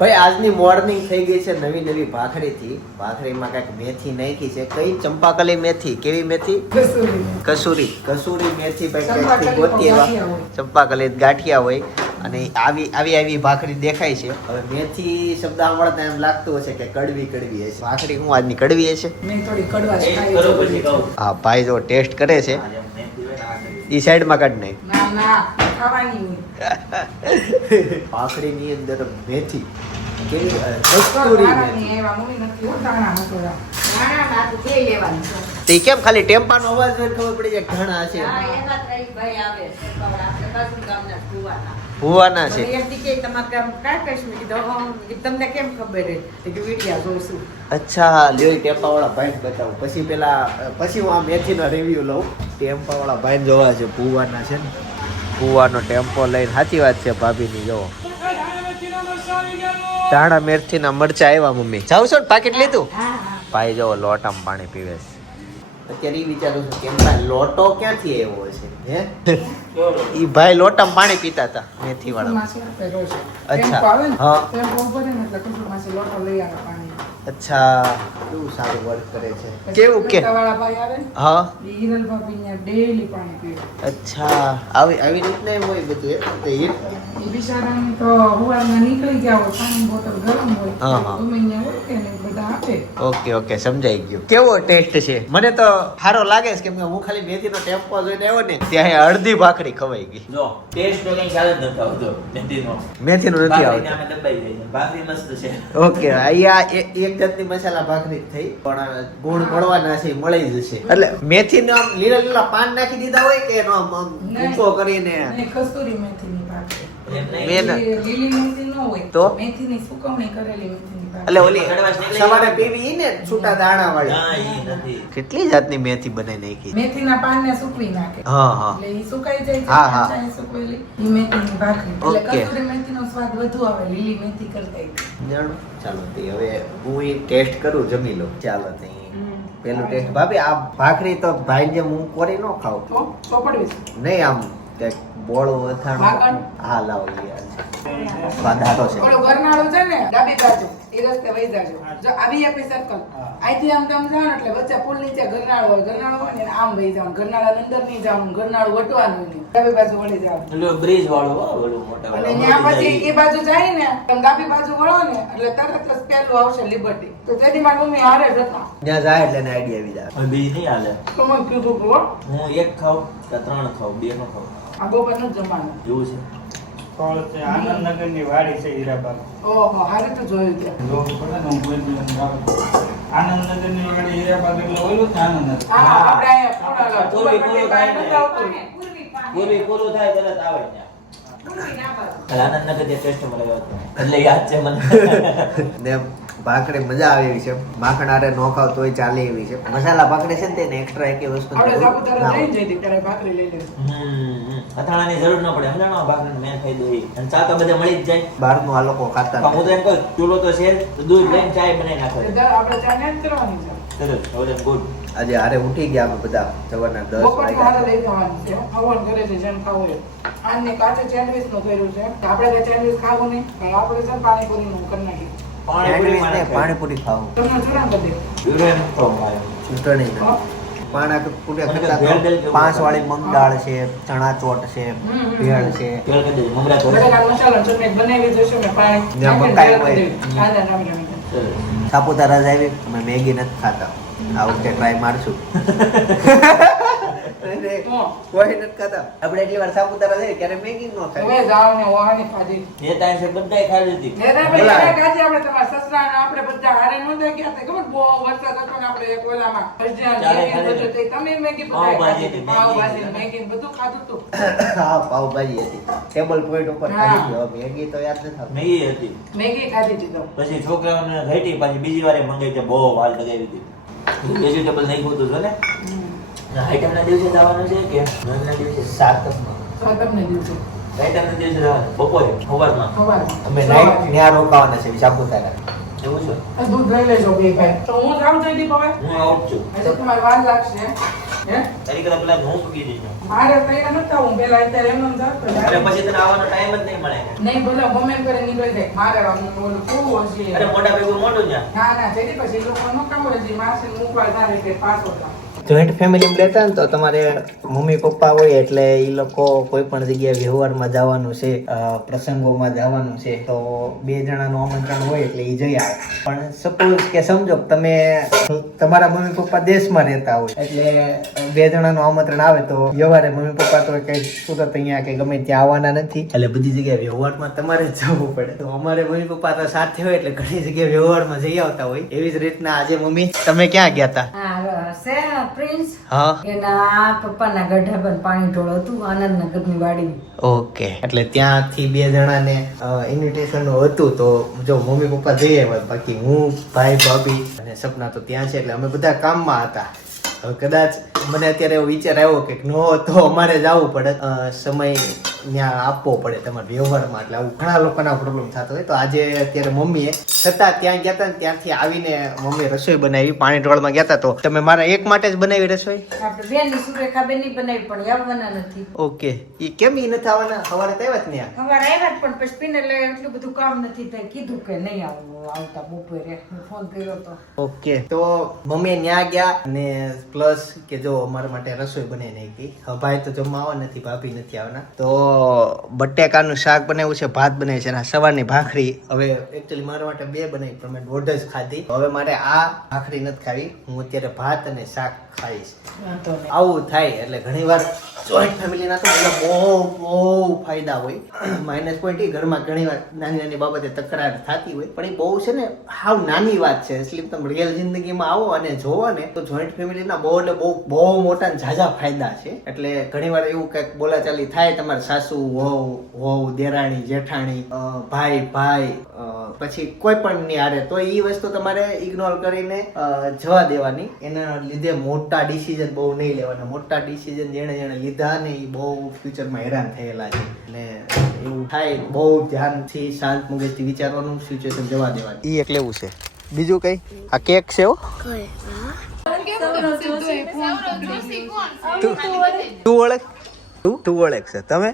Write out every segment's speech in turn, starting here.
ભાઈ આજની મોર્નિંગ થઈ ગઈ છે નવી નવી ભાખરીથી. ભાખરીમાં કઈક મેથી નાખી છે. કઈ ચંપાકલી મેથી? કેવી મેથી? કસૂરી મેથી ભાઈ ક્યાંકથી ગોતી એવા ચંપાકલી ગાંઠિયા હોય અને આવી ભાખરી દેખાય છે. હવે મેથી શબ્દ સાંભળતા એમ લાગતું હશે કે કડવી હશે. ભાખરી હું આજની કડવી હશે? હા ભાઈ જો ટેસ્ટ કરે છે. ઈ સાઈડમાં કાઢ નહીં. ભાખરી ની અંદર મેથી કેવી કસ્તુરી મેથી. તે કેમ ખાલી ટેમ્પાનો અવાજ હોય ખબર પડી જાય ઘણા હશે. ભુવાના છે. અચ્છા લ્યો ટેમ્પા વાળા ભાઈ બતાવું પછી હું આ મેથીનો રિવ્યુ લઉં. ટેમ્પા વાળા ભાઈ જોવા છે ભુવાના છે ને. ભુવાનો ટેમ્પો લઈને સાચી વાત છે ભાભીની. જોવો ધાણા મેથીના મરચા આવ્યા મમ્મી. જાવ છો ને પાકીટ લીધું? ભાઈ જો લોટામાં પાણી પીવે છે. અત્યારે ઈ વિચારું છું કેમ ભાઈ લોટો ક્યાંથી આવ્યો છે હે? ઈ ભાઈ લોટામાં પાણી પીતા હતા મેથી વાળા. અચ્છા હા અચ્છા કેવું સારું વર્ક કરે છે. કેવું કે હા અચ્છા આવી રીતના એમ હોય બધું. ઓકે સમજાઈ ગયું. કેવો ટેસ્ટ છે? મને તો સારો લાગે છે કેમ કે હું ખાલી મેથીનો ટેમ્પો જોઈને આવ્યો ને ત્યાં અડધી ભાખરી ખવાઈ ગઈ. જો ટેસ્ટ તો કઈ ખ્યાલ જ નથી આવતો મેથીનો નથી આવતો. ભાખરી મસ્ત છે. ઓકે અહીંયા એક જાતની મસાલા ભાખરી થઈ પણ ગુણ મળવાના છે મળી જશે. એટલે મેથીનો આમ લીલા પાન નાખી દીધા હોય કે એનો આમ ઊંચો કરીને કસ્તુરી મેથીની ભાખરી. લીલી મેથી ન હોય તો મેથીની સુકવણી કરેલી મેથીની ભાખરી. એટલે ઓલી સવારે પીવી ઈ ને છૂટા દાણા વાળી. હા ઈ નથી. કેટલી જાતની મેથી બનાવી નાખી. મેથીના પાનને સૂકવી નાખે. હા એટલે ઈ સુકાઈ જાય છે. હા, હા. કાચા સુકવેલી ઈ મેથીની ભાખરી. એટલે ઓકે. કસ્તુરી મેથીનો સ્વાદ વધુ આવે લીલી મેથી કરતા. જાણો ચાલો તે હવે હું ઈ ટેસ્ટ કરું જમી લો. ચાલો તે પેલું ટેસ્ટ. ભાભી આ ભાખરી તો ભાઈ જેમ હું કોરી ન ખાવ તો પડવી છે. નહીં આમ કે બોળો અથાણું. હા લાવો સ્વાદ આટો છે. ઓલો ગરનાળું છે ને ડાબી બાજુ એ રસ્તે વહી જાજો. જો આવી આપણી સર્કલ અહીંથી આમ તમે જાઓ એટલે વચ્ચે પુલ નીચે ગરનાળું હોય ને આમ વહી જાવ. ગરનાળા અંદર નહીં જાવ. ગરનાળું વટવાનું નહીં. ડાબી બાજુ વળી જાવ. એટલે બ્રિજ વાળું હો ઓલું મોટા અને ત્યાં પછી એ બાજુ જાય ને તમે ડાબી બાજુ વળો ને એટલે તરત જ પેલું આવશે લિબર્ટી. તો તેથી મારી મમ્મી હારે જ હતા. ત્યાં જાય એટલે એને આઈડિયા આવી જાય. બીજ નહીં હાલે. તો મને કીધું કે હું એક ખાવ કે ત્રણ ખાવ બે નો ખાવ આ બપોરનું જ જમવાનું. એવું છે. આનંદનગરની વાડી છે હીરાબાગ. ઓહો હારે તો જોયું ત્યાં. જોવું પડે ને હું આનંદનગરની વાડી હીરાબાગ એટલે ઓલું જ આનંદનગર. હા આપણે અહીંયા પૂર્વી પૂર્વી થાય ને. નતા આવતું ને. પૂરું થાય તરત આવે ત્યાં આનંદનગર જે ટેસ્ટ મળ્યો હતો એટલે યાદ છે મને. ને ભાખરી મજા આવે એવી છે. માખણ આરે નો ખાવ તોય ચાલે એવી છે. મસાલા ભાખરી છે ને તેને એક્સ્ટ્રા એક વસ્તુ આપણે સાપુતારા જઈને જઈતી ત્યારે ભાખરી લઈ લેવી. અથાણાની જરૂર ન પડે. સમજાણો ભાખરીને મેં ખાઈ દઈ અને ચા તો બધે મળી જ જાય. બહારનું આ લોકો ખાતા પણ હું તો એમ કહું ચૂલો તો છે તો દૂધ લઈને ચાય બનાવી નાખો આપણે ચા ને જ કરવાની છે. તરત હવે ગુડ. આજે હારે ઉઠી ગયા અમે બધા સવારના 10 બપોરનું હારે વાગ્યા. લઈ જવાની છે. ખાવાનું કરે છે જેમ ખાવું એ. આને કાચે સેન્ડવિચ નું કર્યું છે. આપણે કઈ સેન્ડવિચ ખાવું નહીં પણ આપણે છે ને પાણીપુરી નું કરી નાખી. સેન્ડવિચ ને પાણીપુરી ખાવું. તમને જોડા બધી યુરેન પ્રોબ્લેમ આવ્યો. ચૂંટણી પાણીપુરી કરતા 5 વાળી મગ દાળ છે, ચણા ચોટ છે, ભેળ છે. તેલ કરી દેજો મમરા તો બટેકા મસાલો ચટણી બનાવી જોઈશું મેં પાણી ને મકાઈ હોય. કાંદા નામી સાપુતારા જ આવી અમે મેગી નથી ખાતા. આ વખતે ટ્રાય મારશું. કોઈ નથી ખાતા. આપણે એટલી વાર સાપુતારા જઈએ ત્યારે મેગી ન ખાય. હવે જાવ ને ઓહાની ખાધી એ ટાઈમ છે બધાય ખાઈ લીધી. નેતા ભાઈ એને કાજે આપણે તમારા સસરા ને આપણે બધા હારે નહોતા ગયા હતા ખબર બહુ વરસાદ હતો ને આપણે એક ઓલામાં તમે મેગી પાવભાજી મેગી બધું ખાધું હતું. હા પાવભાજી હતી. ટેબલ પોઈન્ટ ઉપર ખાધી હતી. હવે મેગી તો યાદ નથી આવતી. મેગી હતી. મેગી ખાધી હતી તો પછી છોકરાઓને ઘટી પાછી બીજી વારે મંગાવી તે બહુ વાર લગાવી હતી. વેજીટેબલ નહીં ખોતું છે ને આઈટમ ના દિવસે જવાનું છે કે ના દિવસે સાતમમાં તમને દિવસે આઈટમ ના દિવસે જવાનું બપોરે સવારમાં સવારમાં અમે નાઈટ ત્યાં રોકાવાના છે સાપુતારા. એવું છે તો દૂધ લઈ લેજો બે ભાઈ. તો હું જાઉં જયદીપ હવે? હું આઉટ છું હજી તમારે વાર લાગશે હે? તારી કરતા પેલા હું પૂકી દઈશ મારે તૈયાર નથી આવું. પેલા અત્યારે એમ જ જાતો અરે જાય. પછી તને આવવાનો ટાઈમ જ નહીં મળે નહીં બોલો ગમે એમ કરે નીકળી જાય. મારે આવું ઓલું કેવું હશે? અરે મોટા ભેગું મોટું છે ના ના જયદીપ પછી એ લોકો નો કામ હોય હજી માસી મૂકવા જાય એટલે પાછો થાય. જોઈન્ટ ફેમિલીમાં રહેતા ને તો તમારે મમ્મી પપ્પા હોય એટલે એ લોકો કોઈ પણ જગ્યાએ વ્યવહારમાં જવાનું છે, પ્રસંગોમાં જવાનું છે તો 2 જણાનું આમંત્રણ હોય એટલે એ જઈ આવે. પણ સપોઝ કે સમજો કે તમે તમારા મમ્મી પપ્પા દેશમાં રહેતા હોય એટલે 2 જણાનું આમંત્રણ આવે તો વ્યવહારે મમ્મી પપ્પા તો કઈ સુરત અહીંયા કે ગમે ત્યાં આવવાના નથી એટલે બધી જગ્યાએ વ્યવહારમાં તમારે જ જવું પડે. તો અમારે મમ્મી પપ્પા તો સાથે હોય એટલે ઘણી જગ્યાએ વ્યવહારમાં જઈ આવતા હોય. એવી જ રીતના આજે મમ્મી તમે ક્યાં ગયા હતા? પ્રિન્સ હા એના પપ્પાના ગઢા પર પાણી ઢોળ હતું આનંદનગરની વાડી. ઓકે એટલે ત્યાંથી 2 જણાને ઇન્વિટેશન હતું તો જો મમ્મી પપ્પા જઈ આવ્યા, બાકી હું ભાઈ ભાભી અને સપના તો ત્યાં છે એટલે અમે બધા કામમાં હતા. હવે કદાચ મને અત્યારે એવો વિચાર આવ્યો કે નો તો અમારે જવું પડે, સમય ત્યાં આપવો પડે તમારા વ્યવહારમાં. એટલે આવું ઘણા લોકોના પ્રોબ્લેમ થતો હોય. તો આજે અત્યારે મમ્મીએ છતાં ત્યાં ગયા હતા ને ત્યાંથી આવીને મમ્મી રસોઈ બનાવી. પાણી ઢોળમાં ગયા હતા તો તમે મારા એક માટે જ બનાવી રસોઈ? આપણે બેન સુરેખા બેન ની બનાવી પણ આવવાના નથી. ઓકે ઈ કેમ ઈ નથી આવવાના? સવારે તો આવ્યા જ નહીં. સવારે આવ્યા જ પણ પછી સ્પિનર લઈ એટલું બધું કામ નથી થાય કીધું કે નહીં આવતા બપોરે ફોન કર્યો તો. ઓકે તો મમ્મી ત્યાં ગયા અને પ્લસ કે જો અમારા માટે રસોઈ બનાવી નાખી. ભાઈ તો જમવા આવવા નથી, ભાભી નથી આવવાના. તો બટેકાનું શાક બનાવ્યું છે, ભાત બનાવ્યું છે અને સવારની ભાખરી. હવે એકચ્યુઅલી મારા માટે 2 બનાવી પણ મેં 1.5 જ ખાધી. હવે મારે આ ભાખરી નથી ખાવી, હું અત્યારે ભાત અને શાક ખાઈશ. આવું થાય એટલે ઘણી વાર જોઈન્ટ ફેમિલીના તો બહુ ફાયદા હોય. માઇનસ પોઈન્ટ એ ઘરમાં ઘણી વાર નાની નાની બાબતે તકરાર થતી હોય પણ એ બહુ છે ને હાવ નાની વાત છે. એટલે તમે રિયલ જિંદગીમાં આવો અને જોવો ને તો જોઈન્ટ ફેમિલીના બહુ એટલે બહુ મોટા ને ઝાઝા ફાયદા છે. એટલે ઘણી વાર એવું કંઈક બોલાચાલી થાય તમારે સાસુ વહુ દેરાણી જેઠાણી ભાઈ પછી કોઈ પણ ની હારે તો એ વસ્તુ તમારે ઇગ્નોર કરીને જવા દેવાની. એના લીધે મોટા ડિસિઝન બહુ નહીં લેવાના. મોટા ડિસિઝન જેણે લીધા ને એ બહુ ફ્યુચરમાં હેરાન થયેલા છે. એટલે એવું થાય બહુ ધ્યાનથી શાંત મગજથી વિચારવાનું, સિચ્યુએશન જવા દેવાની. એ એક લેવું છે. બીજું કઈ? આ કેક છે હો. તું ઓળખ છે તમે?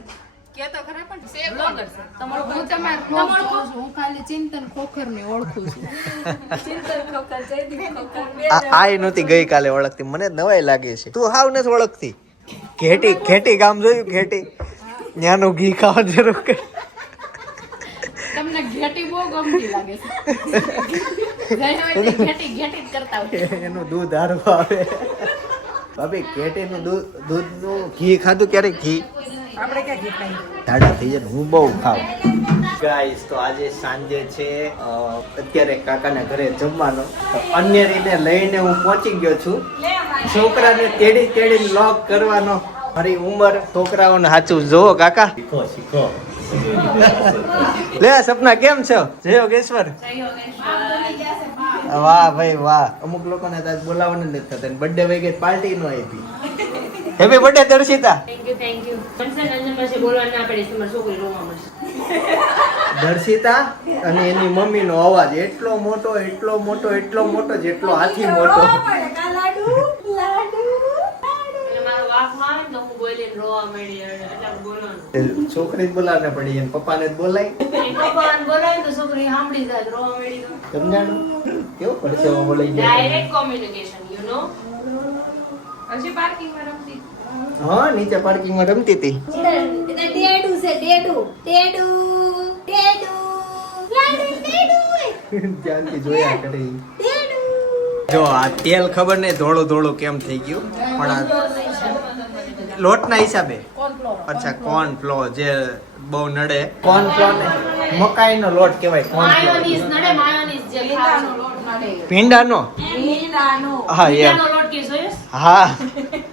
આ નહોતી ગઈકાલે ઓળખતી, મને નવાઈ લાગે છે. તું હાવ નથી ઓળખતી? ઘેટી ગામ જોયું? ઘેટી ત્યાંનું ઘી ખાવા જરૂર કે તમને ઘેટી બહુ ગમતી લાગે છે. એનું દૂધ હારું આવે. ભાભી ઘેટીનું દૂધનું ઘી ખાધું ક્યારેક? ઘી આપણે ક્યાં ઘી ખાઈએ? ટાઢા થઈ જાય. હું બહુ ખાઉં. ગાઈસ તો આજે સાંજે છે અત્યારે કાકાના ઘરે જમવાનો. અન્ય રીતે લઈને હું પહોંચી ગયો છું. છોકરાને તેડીને લોક કરવાનો. મારી ઉંમર છોકરાઓને સાચું જોવો કાકા. શીખો લે સપના કેમ છો? જય યોગેશ્વર. વાહ ભાઈ વાહ. અમુક લોકોને આજ બોલાવવાનું નથી થતા. બર્થડે વઈ ગઈ, પાર્ટી નો આપી. Happy birthday Darshita. Thank you. Anjan પાસે બોલવા ના પડે તમારી છોકરી રોવા મળશે. દર્શિતા અને એની મમ્મીનો અવાજ એટલો મોટો જેટલો હાથી મોટો. મારો વાક માં આવે તો હું બોલીને રોવા મળી એટલે બોલવાનું. છોકરી જ બોલાવને પડી એને પપ્પાને જ બોલાય. પપ્પાને બોલાવે તો છોકરી સાંભળી જાય રોવા મળી તો. સમજાણું? કેવું પડશે બોલાઈ જાય? Direct communication you know. હજી પાર્કિંગમાં રમતી. હા નીચે પાર્કિંગમાં રમતી હતી. ધ્યાનથી જોયા કરી. જો આ તેલ ખબર નહીં ધોળું કેમ થઈ ગયું પણ આ લોટના હિસાબે. અચ્છા કોર્નફ્લોર જે બહુ નડે. કોર્નફ્લોર ને મકાઈનો લોટ કહેવાય. માયોનીઝ નડે માયોનીઝ જે લીલાનો લોટ નડે. ભીંડાનો. હા એમ. લીલાનો લોટ કે જોયો? હા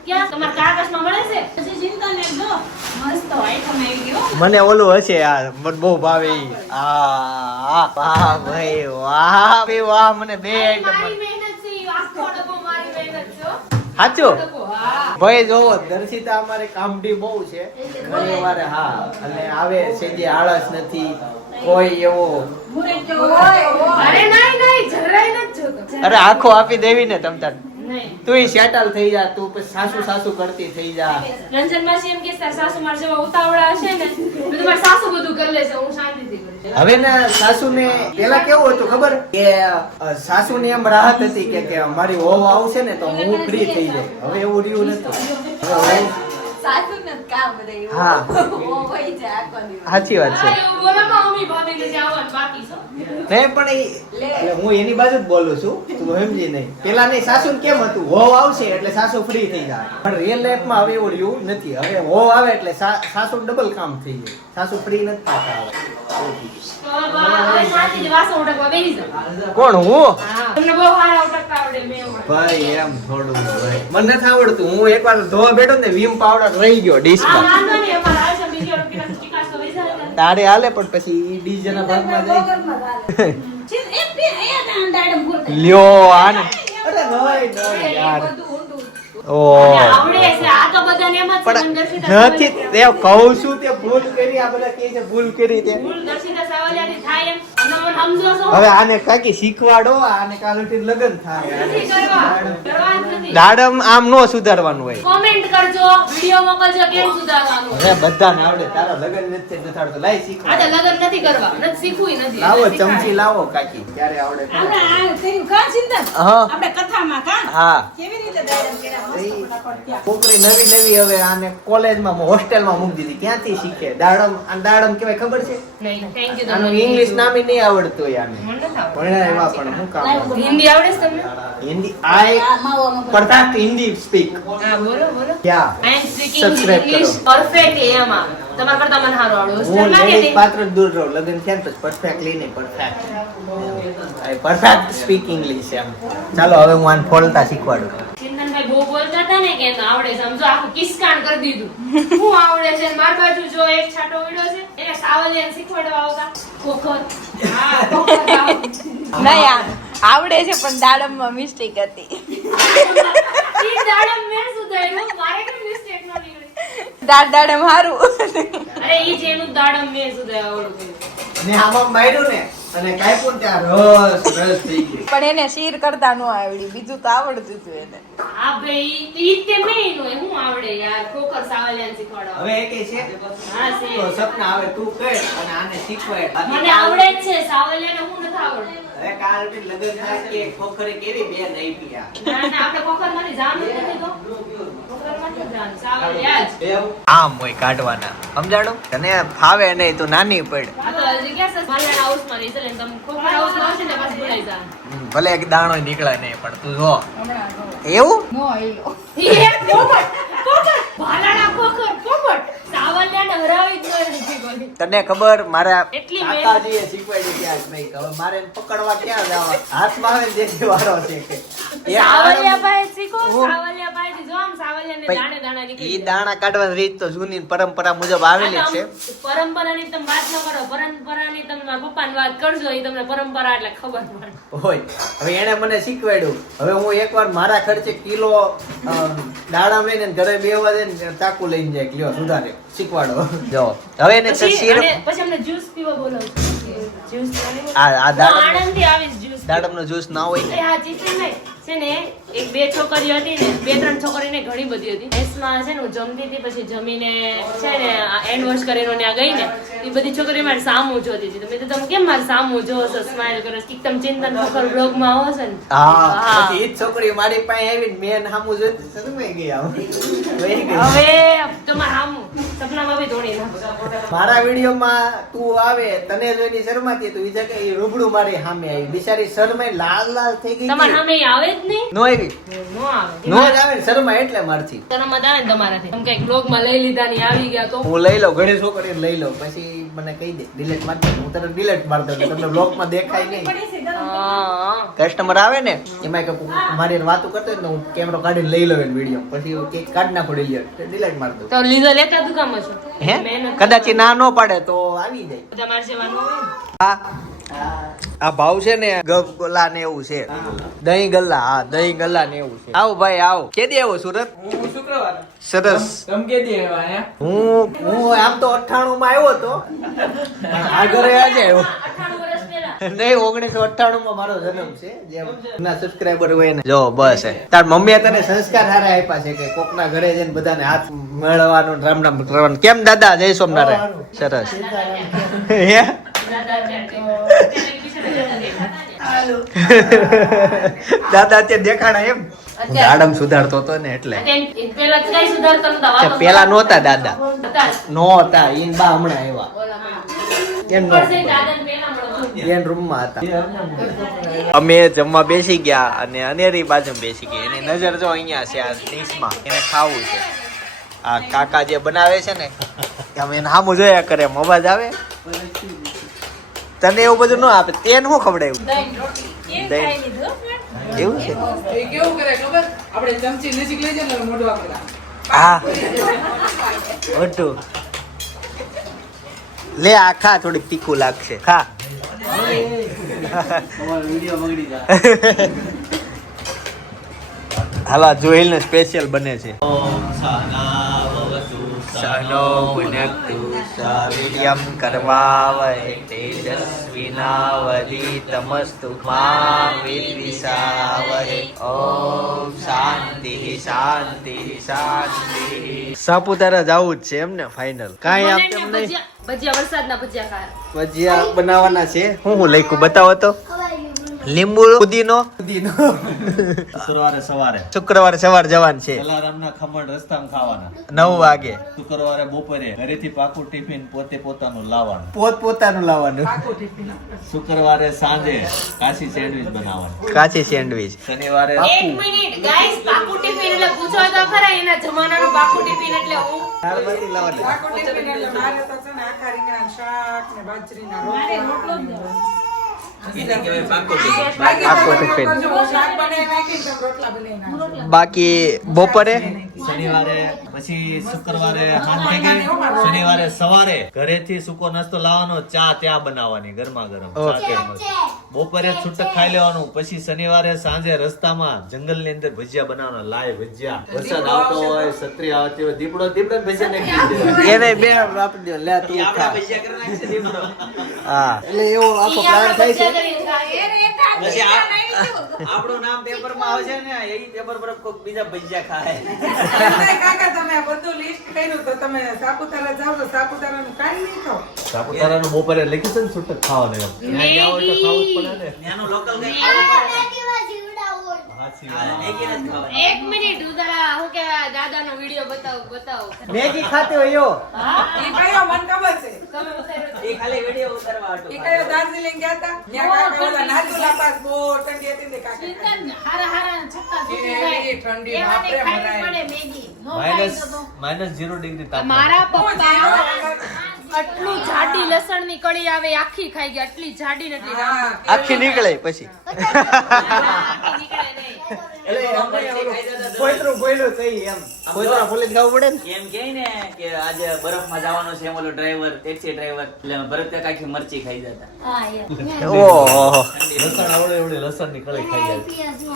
ક્યાં તમારા કાગળમાં મળે છે? પછી ચિંતા ને જો મસ્ત આઈટમ આવી ગયો. મને ઓલું હશે યાર મને બહુ ભાવે ઈ. વાહ ભાઈ વાહ ભાઈ વાહ. મને 2 આઈટમ મારી મહેનત છે ઈ આખો ડબ્બો મારી મહેનત છે હો. સાચું હા. ભાઈ જોવો દર્શિતા અમારે કામડી બહુ છે ઘણી વાર. હા અને આવે છે જે આળસ નથી કોઈ એવો. અરે નહીં અરે આખો આપી દેવી ને તમ તાર નહીં. તું સેટલ થઈ જા, તું પછી સાસુ સાસુ કરતી થઈ જા. રંજન માસી એમ કે તારા સાસુ મારા જેવા ઉતાવળા હશે ને તો તમારા સાસુ બધું કરી લેશે, હું શાંતિથી કરીશ. હવે ના સાસુ ને પેલા કેવું હતું ખબર કે સાસુ ને એમ રાહત હતી કે મારી વહુ આવશે ને તો હું ફ્રી થઈ જાય. હવે એવું રહ્યું નથી. હવે હા સાચી વાત છે. હા, એવું બોલો માં મમ્મી ભાભીને જે આવવાનું બાકી છે. નહીં પણ એ હું એની બાજુ જ બોલું છું, તું સમજી નહીં. પેલા નહીં સાસુ કેમ હતું, વહુ આવશે એટલે સાસુ ફ્રી થઈ જાય. પણ રિયલ લાઈફ માં હવે એવું રહ્યું નથી. હવે વહુ આવે એટલે સાસુ ડબલ કામ થઈ જાય. સાસુ ફ્રી નથી થતા હવે. તો હવે શાંતિથી વાસણ ઉટકવા બેસી જાઓ. કોણ હું? હા, તમને બહુ સારા ઉટકતા આવડે, મેં એવું. ભાઈ એમ થોડું ભાઈ મને નથી આવડતું. હું એકવાર ધોવા બેઠો ને વિમ પાવડર રહી ગયો હા, ડીશમાં. વાંધો નહીં, અમારે હાલ છે, બીજી વાર કેટલા સ્ટીકર્સ તો વહી જાય ને. તારે હાલે પણ પછી ઈ ડીશ ના ભાગમાં જાય. લ્યો આને અરે નહીં યાર. ઓ અને આવડે છે, આ તો બધાને એમ જ છે, પણ દર્શિતા નથી તે કહું છું તે ભૂલ કરી. આ બધા કહે છે ભૂલ કરી તે. ભૂલ દર્શિતા સાવલિયાથી થાય એમ. અને મને સમજો છો? હવે આને કાકી શીખવાડો. આને કાલથી લગન થાય. નથી કરવા જ નથી. દાડમ આમ નો સુધારવાનું હોય. કોમેન્ટ કરજો, વિડિયો મોકલજો કેમ સુધારવાનું. હવે બધાને આવડે. તારા લગન નથી થતા લાઈ આ શીખવાડ. તો લગન નથી કરવા, નથી શીખવું નથી. લાવો નથી ચમચી લાવો કાકી. ક્યારે આવડે ખબર? હા આપણે કથામાં કા હા. કેવી રીતે દાડમ કર્યા છોકરી નવી નવી હવે આને કોલેજમાં હોસ્ટેલમાં મૂકી દીધી. ક્યાંથી શીખે દાડમ? આ દાડમ કેવાય ખબર છે? નહીં, thank you આનું તમને. ઇંગ્લિશ નામ ય નહીં આવડતું હોય આને. મને નથી આવડતું. ભણ્યા એવા પણ શું કામ? હિન્દી આવડે છે તમને? હિન્દી આઈ પરફેક્ટ હિન્દી સ્પીક. હા, બોલો બોલો. ક્યાં? I am speaking Subscribe English perfect એમાં. તમારા કરતા મને સારું આવડે. હું હોસ્ટેલમાં કે લેડીઝ નહીં? પાત્ર જ દૂર રહું. લગન થયા ને પછી પરફેક્ટલી નહીં, પરફેક્ટ. આઈ પરફેક્ટ સ્પીક ઇંગ્લિશ એમ. ચાલો હવે હું આને ફોલતા શીખવાડું. ચિંતનભાઈ બહુ બોલતા હતા ને કે એને આવડે છે. સમજો આખું કિસકાન કરી દીધું. શું આવડે છે? માર બાજુ જો એક છાંટો વીડ્યો છે, એને સાવલિયાને શીખવાડવા આવતા. ખોખર. હા, ખોખર આવડે. નહીં આવડે છે પણ દાડમમાં મિસ્ટેક હતી. ઈ દાડમ મેં સુધાર્યું, મારે કેમ mistake ન નીકળી? દાડમ હારું. અરે ઈ જ એનું દાડમ મેં સુધાર્યું, આવડું કર્યું. ને આમાં માર્યું ને અને કાપ્યું ને ત્યાં રસ થઈ ગઈ. પણ એને શીર કરતા ન આવડી, બીજું તો આવડતું હતું એને. હા ભાઈ, ઈ તે મેં નું શું આવડે યાર? ખોખર સાવલિયાને શીખવાડવા. હવે એકે છે હા, છે. તો સપના હવે તું કર અને આને શીખવાડ. મને આવડે જ છે, સાવલિયાને હું નથી આવડતું. હવે કાલ થી લગન થાય કે ખોખરે કેવી બેન આવી ગયા. ના ના, આપણે ખોખરમાંથી જવાનું જ નથી તો. ખોખરમાંથી જ જવાનું, સાવલિયા જ. આમ હોય કાઢવાના. સમજાણું? તને ફાવે નહીં તું નાની પડ. આ તો હજી ક્યાં છે? માલવાડા હાઉસમાં રહી છે એટલે તમે ખોખર હાઉસમાં આવશે ને પાછું ભૂલાઈ જાય. ભલે એક દાણો નીકળે નહીં પણ તું જો. એવું? નો આયલો. એ પોપટ, પોપટ, ભાલાડા ખોખર, પોપટ. સાવલિયાને હરાવી જ નથી કોઈ. તને ખબર મારા એટલી મહેનત. કાકાજીએ શીખવાડી ત્યાં જ નહીં. હવે મારે એને પકડવા ક્યાં જવા? હાથમાં આવે ને જેથી વારો છે કે એક સાવલિયા પાસે શીખો, હું- સાવલિયા પાસેથી જો આમ સાવલિયાને દાણે દાણા નીકળી ઈ જાય. દાણા કાઢવાની રીત તો જૂની પરંપરા મુજબ આવેલી જ છે. પરંપરાની તમે વાત ન કરો, પરંપરાની તમે મારા પપ્પાની વાત કરજો, એ તમને પરંપરા એટલે ખબર પડે. હોય હવે એને મને શીખવાડ્યું. હવે હું એકવાર મારા ખર્ચે કિલો દાણા લઈને ઘરે બેવા દે ને ચાકુ લઈને જાય લ્યો સુધારે શીખવાડો. જો હવે એને પછી શીર અને પછી અમને જ્યુસ પીવા બોલાવજો. જ્યુસ પીવાની આ હું દાડમ આણંદથી આવીશ જ્યુસ પીવા. દાડમનો જ્યુસ ના હોય ને એ હા, ચિંતનભાઈ, છે ને એક બે છોકરીઓ હતી ને, બે ત્રણ છોકરીને ઘણી બધી હતી. એસમાં છે ને હું જમતી હતી, પછી જમીને છે ને હેન્ડ વોશ કરીને ત્યાં ગઈ ને, એ બધી છોકરીઓ મારે સામું જોતી હતી. તો મેં કીધું, તમે કેમ મારે સામું જોવો છો, સ્માઈલ કરો છો? તમે ચિંતન ખોખર બ્લોગમાં આવો છો ને. હા હા. પછી ઈ જ છોકરી મારી પાસે આવી ને મેં સામું જોઈ શરમાઈ ગઈ આમ. વહી ગઈ. હવે તમારે સામું સપનામાં બી ધોણી નાખો. મારા વિડીયોમાં તું આવે તને જોઈને શરમાતી તો ઈ જગ્યાએ રૂબરૂ મારી સામે આવી. બિચારી શરમાઈ લાલ લાલ થઈ ગઈ. તમારે સામે ઈ આવે જ નહીં. નો આવી નો આવે. નો જ આવે ને શરમાય એટલે મારથી. શરમ જ આવે ને તમારાથી. તમે કઈક બ્લોગમાં લઈ લીધા ને આવી ગયા તો હું લઈ લઉં ઘણી છોકરીને લઈ લઉં પછી મને કહી દે ડિલીટ માર દે. હું તને ડિલીટ માર દઉં એટલે તમને બ્લોગમાં દેખાય નહીં. હા. કસ્ટમર આવે ને એમાં કે મારી હારે વાતો કરતો હોય ને હું કેમેરો કાઢીને લઈ લઉં એને વિડીયો પછી કેક કાઢ નાખો ડિલીટ માર દઉં. તો લીધો લેતા દુકાનમાં છો. હે મહેનત. કદાચ ઈ ના નો પાડે તો આવી જાય. તમારે જેવાનું હોય ને. આ ભાવ છે ને ગલ્લા ને એવું છે. દહીં ગલ્લા. હા દહીં ગલ્લા ને એવું છે. આવો ભાઈ આવો. કેદી આવો સુરત? હું શુક્રવાર સરસ. તમે કે દે આયા હું આમ તો 98 માં આવ્યો હતો પણ આ ઘરે આજે આવ્યો. 98 વર્ષ પહેલા. નહીં 1998 માં મારો જન્મ છે જેમ ના સબસ્ક્રાઇબર હોય ને જો બસ તાર મમ્મીએ તને સંસ્કાર હારા આપ્યા છે કે કોકના ઘરે જઈને બધાને હાથ મેળવવાનું રામ રામ કરવાનું કેમ દાદા જય સોમનારાયણ સરસ હે દાદા અત્યારે દેખાડા એમ દાડમ સુધારતો હતો ને એટલે પેલા કઈ સુધારતો નતા, વાતો પેલા નહોતા દાદા હતા જ. નહોતા ઈન બા હમણાં આવ્યા એમ ઉપર જઈને દાદાને પેલા મળતું. એન રૂમમાં હતા અમે જમવા બેસી ગયા અને અનેરી બાજુ બેસી ગઈ એની નજર જો અહીંયા છે આ ડીશમાં એને ખાવું છે આ કાકા જે બનાવે છે ને અમે એને સામું જોયા કરે એમ અવાજ આવે તને એવું બધું ન આપે તેને શું ખવડાવ્યું દહીં એવું છે એ કેવું કરે ખબર આપણે ચમચી નજીક લઈ જાય ને મોઢું આપેલા હા મોટું લે આ ખા થોડીક તીખું લાગશે ખા હાલા જોઈલ ને સ્પેશિયલ બને છે સહનો પુનક્તુ સવિર્યમ કરવાવહે તેજસ્વિનાવધીતમસ્તુ મા વિદ્વિષાવહે ઓમ શાંતિ શાંતિ શાંતિ સાપુતારા જાવું જ છે એમ ને ફાઇનલ કાંઈ આપ તેમ નહીં ભજીયા વરસાદના ભજીયા ખાય. ભજીયા બનાવવાના છે હું લખ્યું બતાવો તો લીંબુ પુદીનો શુક્રવારે સવારે શુક્રવારે સવાર જવાનું છે જલારામના ખમણ રસ્તામાં ખાવાના 9 વાગે શુક્રવારે બપોરે ઘરેથી પાકું ટિફિન પોતે પોતાનું લાવવાનું પોત પોતાનું લાવવાનું શુક્રવારે સાંજે કાશી સેન્ડવિચ બનાવવાનું કાચી સેન્ડવીચ શનિવારે એક મિનિટ ગાઈસ, પાકું ટિફિન એટલે પૂછો તો ખરા એના જમાનાનું પાકું ટિફિન એટલે હું દાળભાટી લાવવાની આખો ટિફિન એટલે મારે તો છે ને આખા રીંગણાનું શાક ને બાજરીના રોટલા આખો ટિફિન. શાક બનાવી નાખીને તમે રોટલા બનાવી નાખજો. બાકી બપોરે શનિવારે પછી શુક્રવારે સાંજે ગઈ શનિવારે સવારે ઘરેથી સૂકો નાસ્તો લાવવાનો ચા ત્યાં બનાવવાની ગરમા ગરમ ચા ઓકે. ત્યાં. બપોરે છૂટક ખાઈ લેવાનું પછી શનિવારે સાંજે રસ્તામાં જંગલ ની અંદર ભજીયા બનાવવાના લાય ભજીયા વરસાદ આવતો હોય છત્રી આવતી હોય દીપડો ભજીયા નાખી દેવાના. એને બે આપી દો લે તું ખા હા એટલે એવો આખો પ્લાન થાય છે આપણું નામ પેપર માં આવે છે ને એ પેપર પર કોક બીજા ભજીયા ખાય. કાકા તમે આ બધું લિસ્ટ કર્યું તો તમે સાપુતારા જાવ તો સાપુતારાનું કાંઈ નહીં ખાઓ. સાપુતારાનું બપોરે લખી છે ને છૂટક ખાવાનું એમ ત્યાં ગયા હોય તો ખાવું જ પડે ને. ત્યાંનું લોકલ કઈ ખાવું પડે. સાચી હા, વાત. મેગી નથી ખાવાની. એક મિનિટ હું તારા હું કેવાય દાદાનો વિડિયો બતાવો. મેગી ખાતે હોય યો ઈ કયો મને ખબર છે. તમે બતાવ્યો. એ ખાલી વિડિયો ઉતારવા હાટુ ઈ કયો દાર્જિલિંગ ગયા હતા? ત્યાં કાકા ઓલા નાથુલા પાસ બહુ ઠંડી હતી ને કાકા. એવી ઠંડી બાપરે મરાય. -0 ડિગ્રી તાપમાન. મારા પપ્પા આટલું જાડી લસણની કળી આવે આખી ખાઈ ગયા, આટલી જાડી ને એટલી લાંબી. હા, આખી નીકળે પછી આખી નીકળે નહીં. કોઈતરું બોલ્યું તઈ એમ કોઈતરા બોલીને ખાવું પડે ને એમ કહે ને કે આજે બરફમાં જવાનો છે એમ ઓલો ડ્રાઈવર ટેક્સી ડ્રાઈવર એટલે ભરત કાકા આખી મરચી ખાઈ જતા. ઓહો લસણ આવડે એવડે લસણની કળી ખાઈ જાય.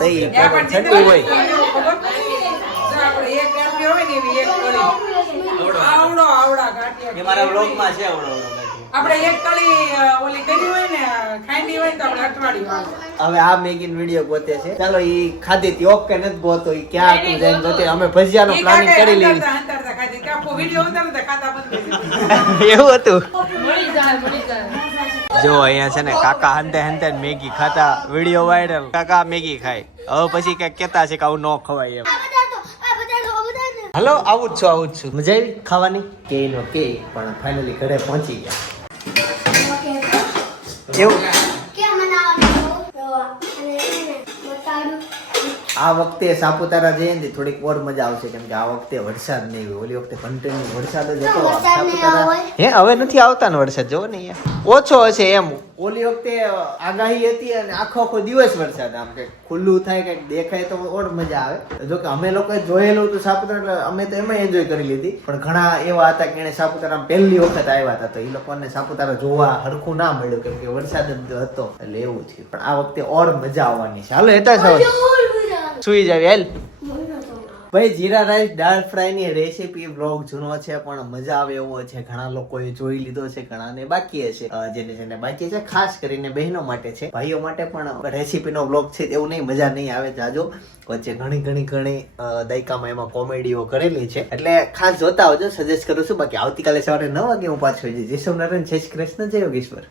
તઈ ત્યાં પણ ઠંડુ હોય જો આપણે એક ગાંઠિયો હોય ને એવી એક કળી. આવડા ગાંઠિયા. એ મારા વ્લોગમાં છે આવડો આવડો ગાંઠિયો. આપણે એક કળી ઓલી કરી હોય ને ખાંડી હોય તો આપણે અઠવાડિયું હાલે. હવે આ મેગીન વિડિયો ગોતે છે ચાલો ઈ ખાધી તી ઓકે નથી ગોતો ઈ ક્યાં હતું જઈને ગોતે અમે ભજીયાનો ઈ પ્લાનિંગ કાકાએ કરી લીધી હંતારતા ખાધી. કે આખો વિડીયો ઉતારતા ખાતા બંધ કરી દીધું. એવું હતું મળી જાય. જો અહીંયા છે ને કાકા હંતે હંતે મેગી ખાતા વિડિયો વાયરલ કાકા મેગી ખાય હવે પછી કઈક કેતા છે કે આવું ન ખવાય એમ હલો આવું જ છું મજા આવી ખાવાની કે નો કે પણ ફાઇનલી ઘરે પહોંચી ગયા એવું આ વખતે સાપુતારા જઈએ ને થોડીક ઓર મજા આવશે કેમ કે આ વખતે વરસાદ નહીં હોય ઓલી વખતે કન્ટિન્યુ વરસાદ જ હતો સાપુતારા હે હવે નથી આવતા ને વરસાદ જોવો ને અહીંયા ઓછો હશે એમ ઓલી વખતે આગાહી હતી અને આખો દિવસ વરસાદ આમ કે ખુલ્લું થાય કઈક દેખાય તો ઓર મજા આવે જો કે અમે લોકોએ જોયેલું હતું સાપુતારા એટલે અમે તો એમાં એન્જોય કરી લીધી પણ ઘણા એવા હતા કે એને સાપુતારા પહેલી વખત આવ્યા હતા તો એ લોકોને સાપુતારા જોવા હરખું ના મળ્યું કેમ કે વરસાદ જ હતો એટલે એવું થયું પણ આ વખતે ઓર મજા આવવાની છે હાલો એટા છો સુઈ જાવ હેલ ભાઈ જીરા રાઈસ દાળ ફ્રાય ની રેસીપી બ્લોગ જૂનો છે પણ મજા આવે એવો છે. ઘણા લોકોએ જોઈ લીધો છે, ઘણાને બાકી હશે. જેને બાકી છે ખાસ કરીને બહેનો માટે છે, ભાઈઓ માટે પણ રેસીપીનો બ્લોગ છે એવું નહીં, મજા નહીં આવે જાજો. વચ્ચે ઘણી દાયકામાં એમાં કોમેડીઓ કરેલી છે એટલે ખાસ જોતા આવજો, સજેસ્ટ કરું છું. બાકી આવતીકાલે સવારે 9 વાગે હું પાછો જય સોમનારાયણ, જય શ્રી કૃષ્ણ, જય યોગેશ્વર.